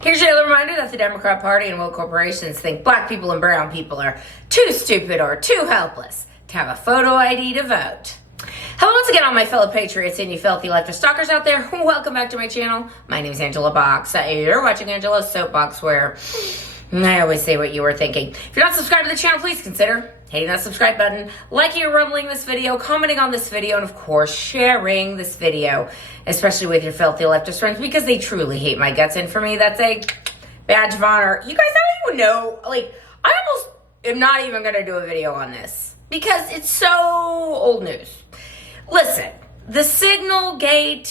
Here's your reminder that the Democrat Party and woke corporations think black people and brown people are too stupid or too helpless to have a photo ID to vote. Hello once again, all my fellow patriots and you filthy leftist stalkers out there. Welcome back to my channel. My name is Angela Box. You're watching Angela's Soapbox, where I always say what you were thinking. If you're not subscribed to the channel, please consider hitting that subscribe button, liking or rumbling this video, commenting on this video, and of course, sharing this video, especially with your filthy leftist friends, because they truly hate my guts. And for me, that's a badge of honor. You guys, I don't even know, I almost am not even going to do a video on this because it's so old news. Listen, the Signalgate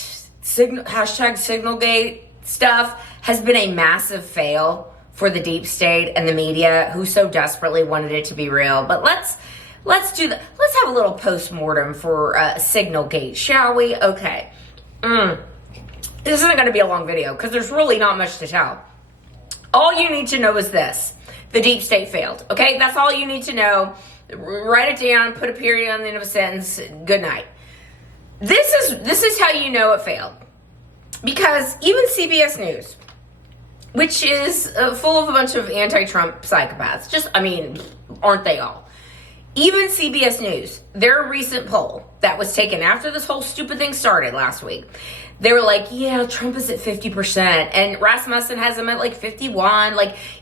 stuff has been a massive fail for the deep state and the media, who so desperately wanted it to be real. But let's have a little post-mortem for Signalgate, shall we? Okay. This isn't going to be a long video because there's really not much to tell. All you need to know is this: the deep state failed. Okay, that's all you need to know. Write it down. Put a period on the end of a sentence. Good night. This is how you know it failed, because even CBS News, which is full of a bunch of anti-Trump psychopaths. Aren't they all? Even CBS News, their recent poll that was taken after this whole stupid thing started last week, they were like, yeah, Trump is at 50%, and Rasmussen has him at 51.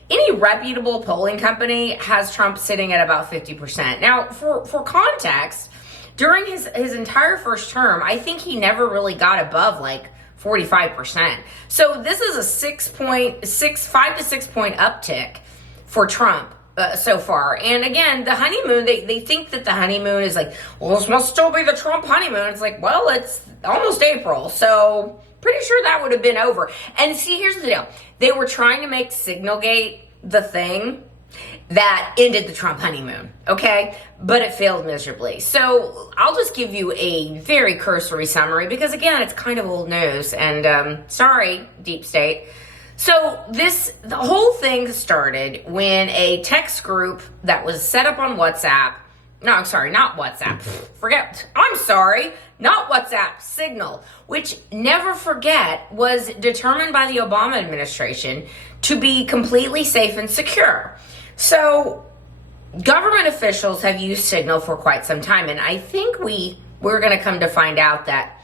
Any reputable polling company has Trump sitting at about 50%. Now, for context, during his entire first term, I think he never really got above 45%. So this is a 5 to 6 point uptick for Trump so far. And again, the honeymoon, they think that the honeymoon is this must still be the Trump honeymoon. It's well, it's almost April, so pretty sure that would have been over. And see, here's the deal. They were trying to make Signalgate the thing that ended the Trump honeymoon, okay? But it failed miserably. So I'll just give you a very cursory summary because, again, it's kind of old news. And sorry, deep state. So the whole thing started when a text group that was set up on WhatsApp, not WhatsApp, not WhatsApp, Signal, which, never forget, was determined by the Obama administration to be completely safe and secure. So government officials have used Signal for quite some time, and I think we're going to come to find out that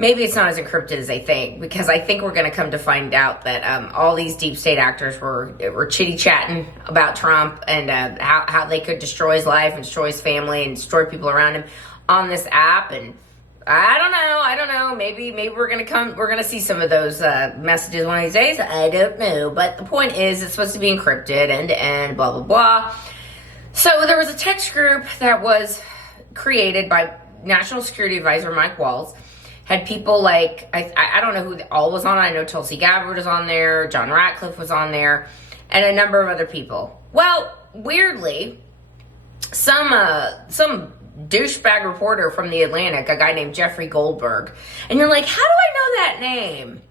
maybe it's not as encrypted as they think, because I think we're going to come to find out that all these deep state actors were chitty-chatting about Trump and how they could destroy his life and destroy his family and destroy people around him on this app. And I don't know. Maybe we're gonna see some of those messages one of these days. I don't know. But the point is, it's supposed to be encrypted and blah blah blah. So there was a text group that was created by National Security Advisor Mike Waltz. Had people I don't know who all was on it. I know Tulsi Gabbard was on there, John Ratcliffe was on there, and a number of other people. Well, weirdly, some douchebag reporter from The Atlantic, a guy named Jeffrey Goldberg. And you're like, how do I know that name?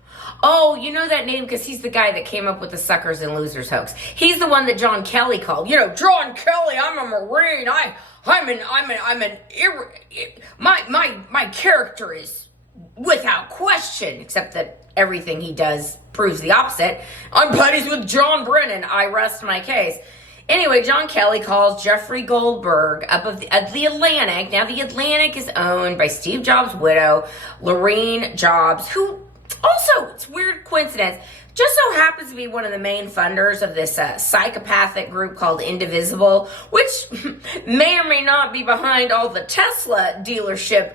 Oh, you know that name because he's the guy that came up with the suckers and losers hoax. He's the one that John Kelly called. John Kelly, I'm a Marine. My character is without question, except that everything he does proves the opposite. I'm buddies with John Brennan. I rest my case. Anyway, John Kelly calls Jeffrey Goldberg up of the Atlantic. Now, the Atlantic is owned by Steve Jobs' widow, Lorene Jobs, who also, it's a weird coincidence, just so happens to be one of the main funders of this psychopathic group called Indivisible, which may or may not be behind all the Tesla dealership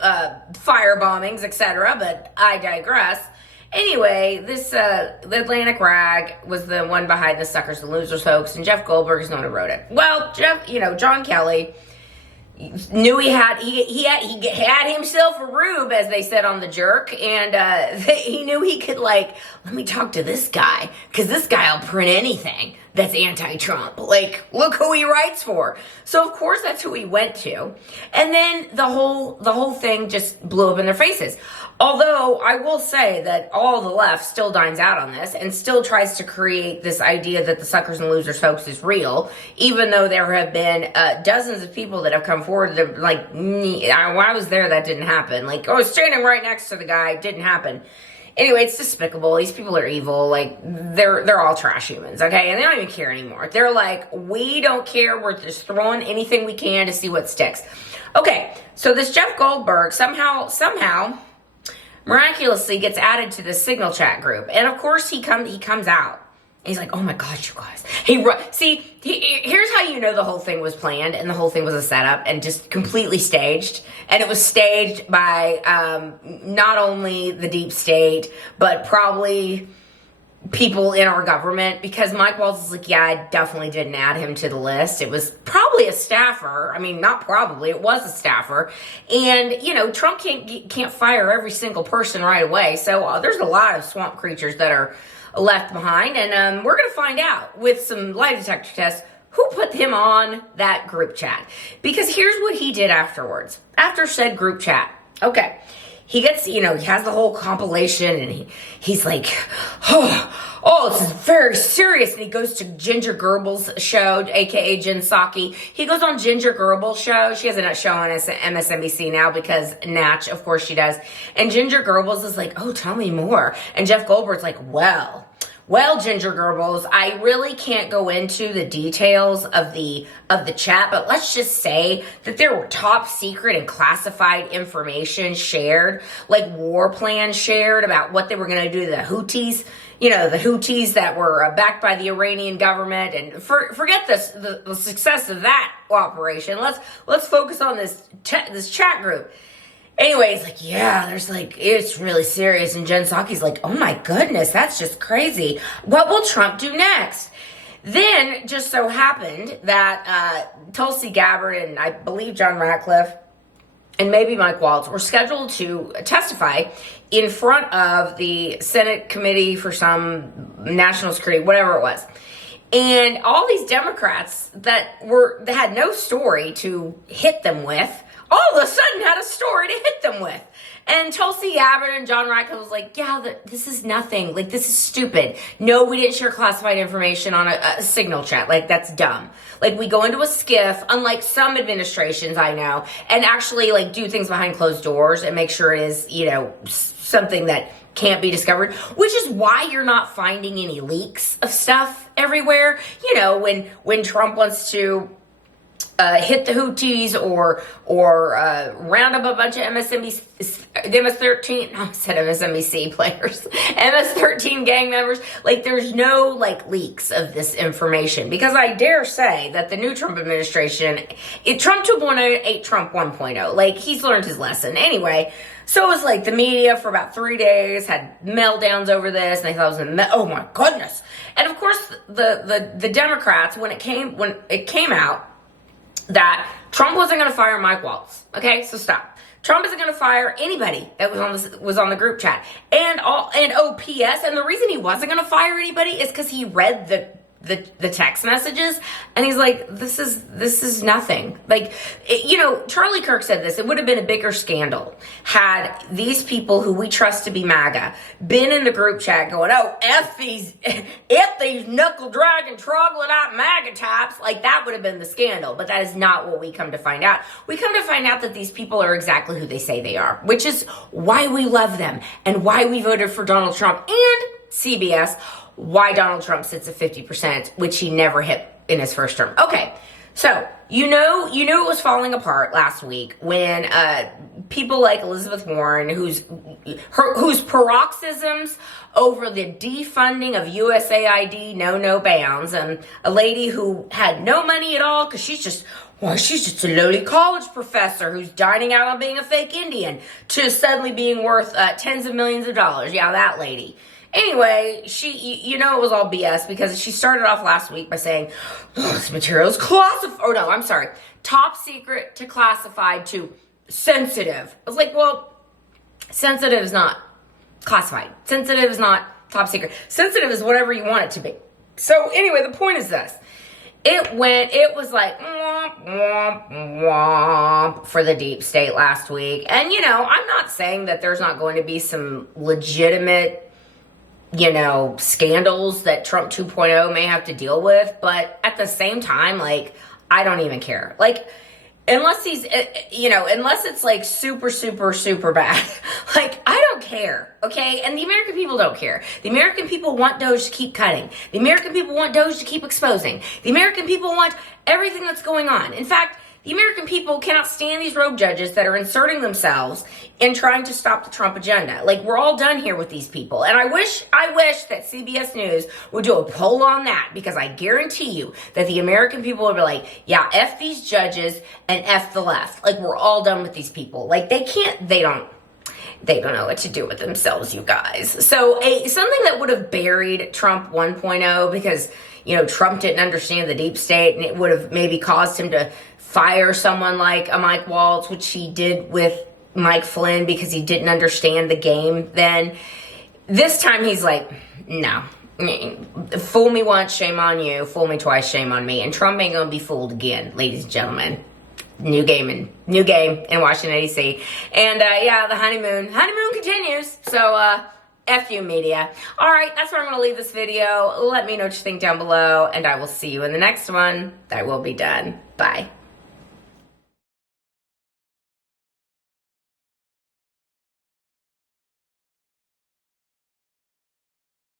fire bombings, etc., but I digress. Anyway, the Atlantic rag was the one behind the suckers and losers hoax, and Jeff Goldberg is the one who wrote it. Well, John Kelly knew he had himself a rube, as they said on The Jerk, and he knew he could let me talk to this guy, because this guy will print anything that's anti-Trump. Look who he writes for. So of course that's who he went to, and then the whole thing just blew up in their faces. Although I will say that all the left still dines out on this and still tries to create this idea that the suckers and losers hoax is real, even though there have been dozens of people that have come forward that when I was there, that didn't happen. I was standing right next to the guy, it didn't happen. Anyway, it's despicable. These people are evil. Like, they're all trash humans, okay? And they don't even care anymore. They're like, we don't care. We're just throwing anything we can to see what sticks. Okay, so this Jeff Goldberg somehow miraculously gets added to the Signal chat group. And of course he comes out. He's like, oh my gosh, you guys. Here's how you know the whole thing was planned and the whole thing was a setup and just completely staged. And it was staged by not only the deep state, but probably people in our government, because Mike Waltz is like, yeah, I definitely didn't add him to the list. It was probably a staffer. I mean, not probably, it was a staffer. And, you know, Trump can't fire every single person right away. So there's a lot of swamp creatures that are left behind. And we're going to find out with some lie detector tests who put him on that group chat. Because here's what he did afterwards. After said group chat. Okay. He gets, you know, he has the whole compilation and he's like, oh, this is very serious. And he goes to Ginger Gerbil's show, aka Jen Psaki. He goes on Ginger Gerbil's show. She has a show on MSNBC now because Natch, of course she does. And Ginger Gerbil's is like, oh, tell me more. And Jeff Goldberg's like, well, Ginger Gerbil's, I really can't go into the details of the chat, but let's just say that there were top secret and classified information shared, like war plans shared about what they were going to do to the Houthis, you know, the Houthis that were backed by the Iranian government. And forget the success of that operation. Let's focus on this chat group. Anyways, like, yeah, there's like, it's really serious. And Jen Psaki's like, oh my goodness, that's just crazy. What will Trump do next? Then just so happened that Tulsi Gabbard and I believe John Ratcliffe and maybe Mike Waltz were scheduled to testify in front of the Senate Committee for some national security, whatever it was. And all these Democrats that had no story to hit them with, all of a sudden had a story to hit them with. And Tulsi Gabbard and John Ratcliffe was like, yeah, this is nothing. Like, this is stupid. No, we didn't share classified information on a Signal chat. Like, that's dumb. Like, we go into a skiff, unlike some administrations I know, and actually, like, do things behind closed doors and make sure it is, you know, something that can't be discovered, which is why you're not finding any leaks of stuff everywhere. You know, when Trump wants to hit the Houthis or round up a bunch of MSNBC players, MS-13 gang members. Like, there's no, like, leaks of this information. Because I dare say that the new Trump administration, Trump 2.0 ate Trump 1.0. Like, he's learned his lesson. Anyway, so it was like the media for about 3 days had meltdowns over this, and they thought it was oh my goodness. And of course, the Democrats, when it came out that Trump wasn't going to fire Mike Waltz. Okay, so stop. Trump isn't going to fire anybody that was on the group chat. And OPS, and the reason he wasn't going to fire anybody is because he read the text messages, and he's like, this is nothing. Like, you know, Charlie Kirk said this, it would have been a bigger scandal had these people who we trust to be MAGA been in the group chat going, oh, F these knuckle dragging troglodyte MAGA types. Like, that would have been the scandal, but that is not what we come to find out. We come to find out that these people are exactly who they say they are, which is why we love them and why we voted for Donald Trump and CBS, why Donald Trump sits at 50%, which he never hit in his first term. Okay, so you know it was falling apart last week when people like Elizabeth Warren, whose paroxysms over the defunding of USAID know no bounds, and a lady who had no money at all because she's just a lowly college professor who's dining out on being a fake Indian, to suddenly being worth tens of millions of dollars. Yeah, that lady. Anyway, it was all BS because she started off last week by saying, oh, this material is classified. Oh, no, I'm sorry. Top secret to classified to sensitive. I was like, well, sensitive is not classified. Sensitive is not top secret. Sensitive is whatever you want it to be. So anyway, the point is this. It was like, womp, womp, womp for the deep state last week. And, you know, I'm not saying that there's not going to be some legitimate, you know, scandals that Trump 2.0 may have to deal with. But at the same time, like, I don't even care. Like, unless it's like super, super, super bad. Like, I don't care, okay? And the American people don't care. The American people want Doge to keep cutting. The American people want Doge to keep exposing. The American people want everything that's going on. In fact, the American people cannot stand these rogue judges that are inserting themselves in trying to stop the Trump agenda. Like, we're all done here with these people. And I wish that CBS News would do a poll on that, because I guarantee you that the American people would be like, yeah, F these judges and F the left. Like, we're all done with these people. Like, they don't know what to do with themselves, you guys. So something that would have buried Trump 1.0, because, you know, Trump didn't understand the deep state, and it would have maybe caused him to fire someone like a Mike Waltz, which he did with Mike Flynn, because he didn't understand the game then. This time he's like, no. Fool me once, shame on you. Fool me twice, shame on me. And Trump ain't gonna be fooled again, ladies and gentlemen. New game in Washington, D.C. And yeah, the honeymoon continues. So F you, media. All right, that's where I'm going to leave this video. Let me know what you think down below, and I will see you in the next one. I will be done. Bye.